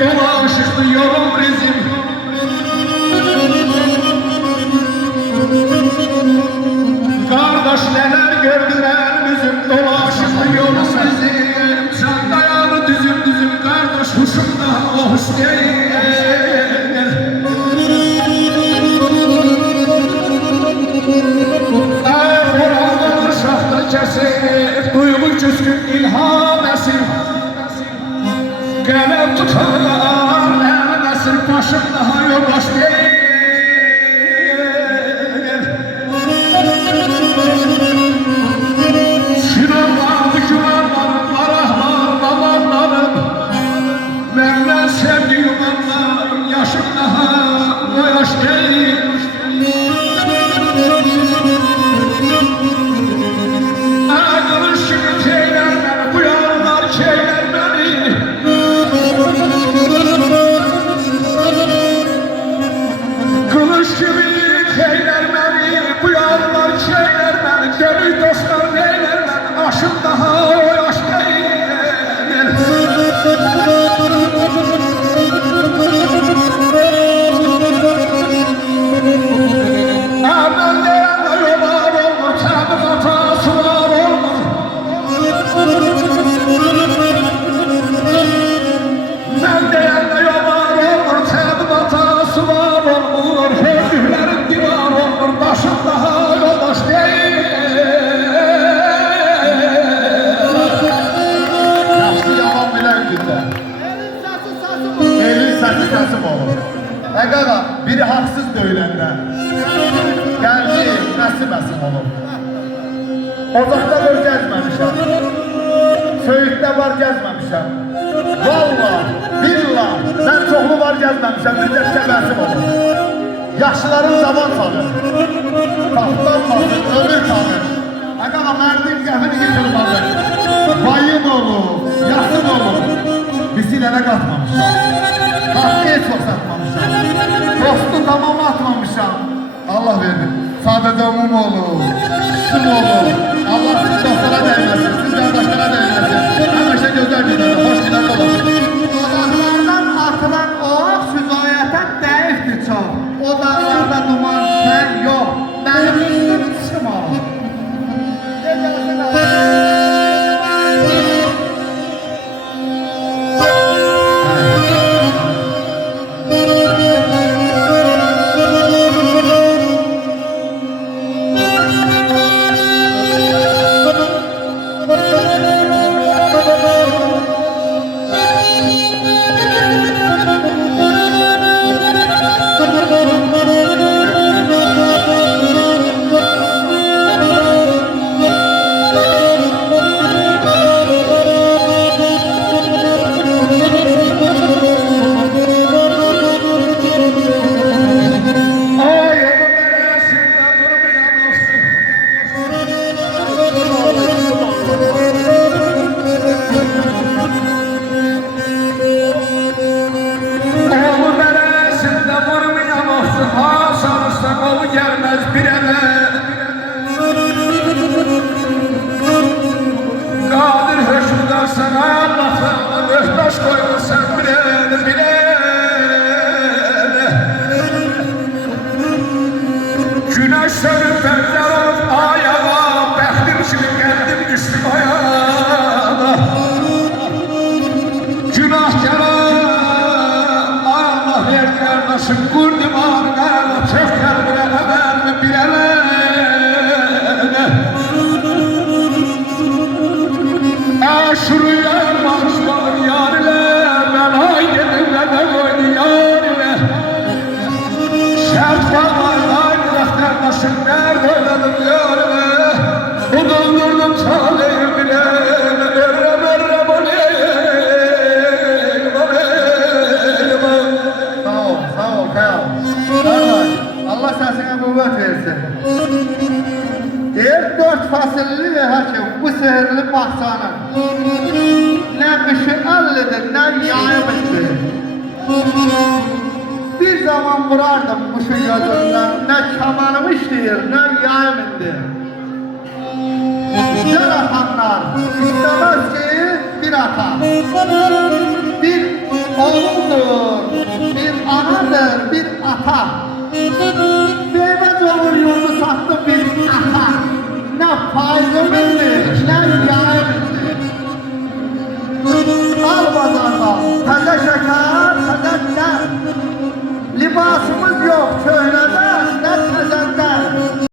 dolaşıqlı yolum rizim. Kardeş neler gördüler bizim dolaşıqlı yolum rizim. Can dayanı düzüm düzüm kardeş huşumdan o huş değil. Boranlar şahta kesir, duygu küskün ilham esir. Qələm tutar, əlim əsir, başım daha yoldaş deyil. Şiranlardı gümanlarım, maraqlarım, amanlarım. Məndən sevgi yumanlarım, yaşım daha o yaş deyil. Ağılış kimi şeylər məni, bu yarlar şeylər məni. Kılıç gibi şeyler beni, bu yarlar şeyler beni, gönül dostlar neyler beni, aşım daha o yaş değil. Aman deyende yollar olur, tabi hatası var olur. Ben deyende yollar olur, tabi hatası var olur. Hörgülerin divar olur, başım daha yoldaş değil. Yaxşı yaman bilən gündə. Elin səsi kəsib olur. Qaqa, biri haqsız döyüləndə gəldi, məsim olur. Ocaqda var gəzməmişəm. Söyükdə var gəzməmişəm. Valla, billa, mən çoxlu var gəzməmişəm. Bir də məsim olur. Yaşlıların zaman çalır. Taxtdan baxır, ömür çalır. Qaqa, mərdin qəfini getirib alır. Bayım olur, yasım olur. Bizi nələ qatmamışam. Haqqı heç vaxt satmamışam. Dostu tamam atmamışam. Allah verdi. Sadəcə umum olur, şum olur. Allah sizi dostlara dəyməsin, siz qardaşlara dəyməsin. Həmişə gözəl günlərdə, xoş günlərdə olun. Dağlardan atılan ox süzayətən dəifdir çox. O dağlarda duman sən yox, mənim üstüm çıxma. Gelmez bir ele. Kadir höşmüdar sana Allah'ım özdaş koyma sen bilene bilene. Güneş sönüp pencer olup ayağa, bəxtim kimi gəldim düştüm ayağa. Günahkara Allah ver kardeşim kurdum ağrına, çöp kalbine hemen bilene. Şuraya marşlarım yarine, ben haydedim ne de koydu yarine. Şert var haydi kardeşim nerede öledim yarine. O doldurdum çalıyı bilene, errem errem oleyim, oleyim. Sağ ol, Kayal. Kardeş, Allah səsine qüvvət versin. Deyir, 4 fasilli ve hakim bu sehirli bahçanın ne kışı əllidir, ne yayımıdır. Bir zaman vurardım kuşun gözünden, ne kamanım işleyir, ne yayımındır. Güzel atanlar istemez ki bir ata, bir oğul oğuldur, bir anadır, bir ata.